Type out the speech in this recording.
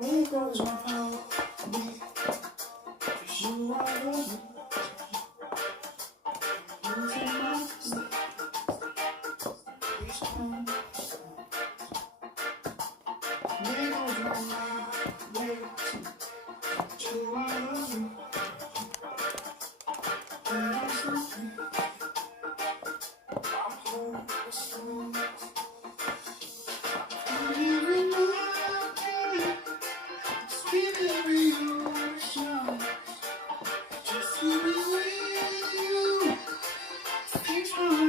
There goes my heart, cause you are the one. Losing my sleep, each time. There goes my heart, waiting, you are the one. There is nothing, I'm hopeless. And even though speaking reassurance, just to be with you, each one.